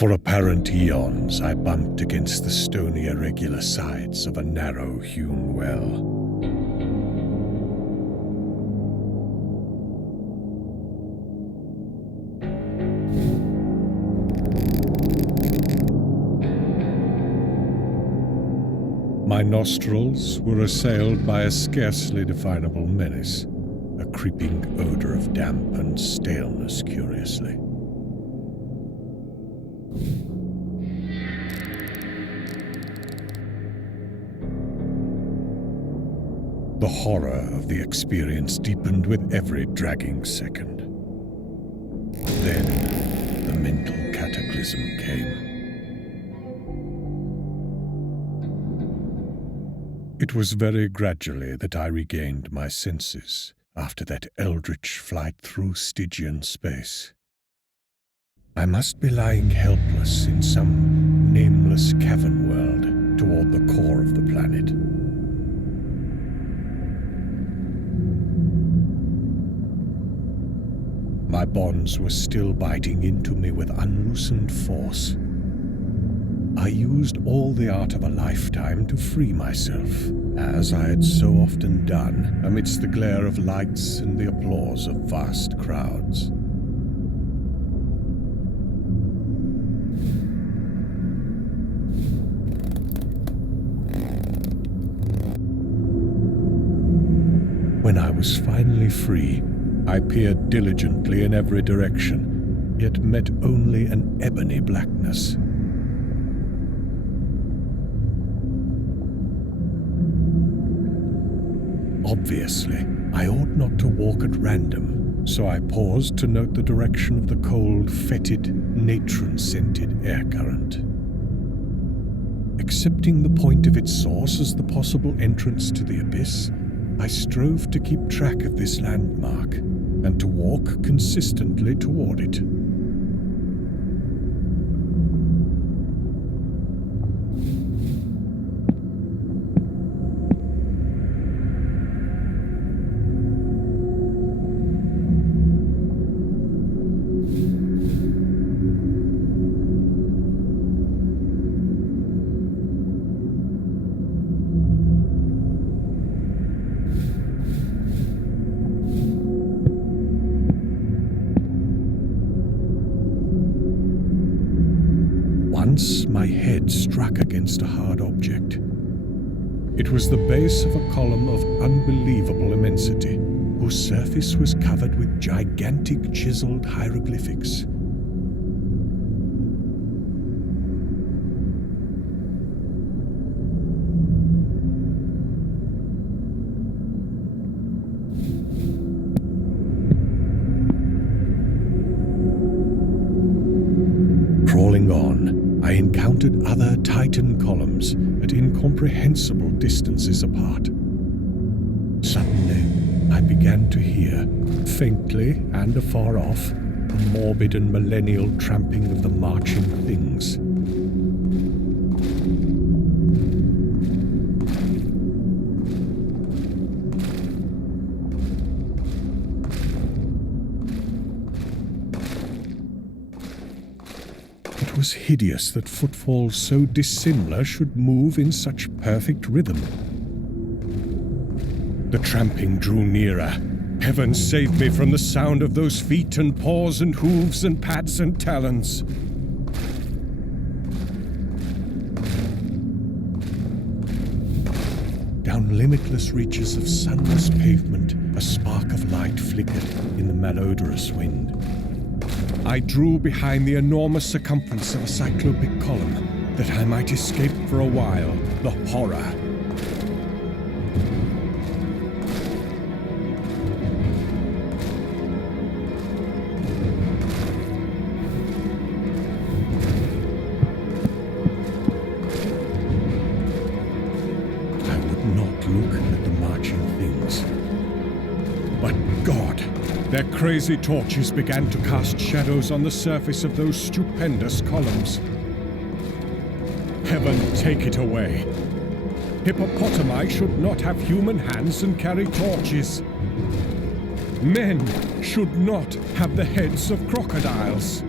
For apparent eons, I bumped against the stony irregular sides of a narrow-hewn well. My nostrils were assailed by a scarcely definable menace, a creeping odor of damp and staleness, curiously. The horror of the experience deepened with every dragging second. Then, the mental cataclysm came. It was very gradually that I regained my senses after that eldritch flight through Stygian space. I must be lying helpless in some nameless cavern world toward the core of the planet. My bonds were still biting into me with unloosened force. I used all the art of a lifetime to free myself, as I had so often done amidst the glare of lights and the applause of vast crowds. When I was finally free, I peered diligently in every direction, yet met only an ebony blackness. Obviously, I ought not to walk at random, so I paused to note the direction of the cold, fetid, natron-scented air current. Accepting the point of its source as the possible entrance to the abyss, I strove to keep track of this landmark and to walk consistently toward it. Once my head struck against a hard object. It was the base of a column of unbelievable immensity, whose surface was covered with gigantic chiseled hieroglyphics. Crawling on, I encountered other Titan columns at incomprehensible distances apart. Suddenly, I began to hear, faintly and afar off, the morbid and millennial tramping of the marching things. It was hideous that footfalls so dissimilar should move in such perfect rhythm. The tramping drew nearer. Heaven save me from the sound of those feet and paws and hooves and pads and talons. Down limitless reaches of sunless pavement, a spark of light flickered in the malodorous wind. I drew behind the enormous circumference of a cyclopic column, that I might escape for a while the horror. I would not look at the marching things. But God! Their crazy torches began to cast shadows on the surface of those stupendous columns. Heaven take it away. Hippopotami should not have human hands and carry torches. Men should not have the heads of crocodiles.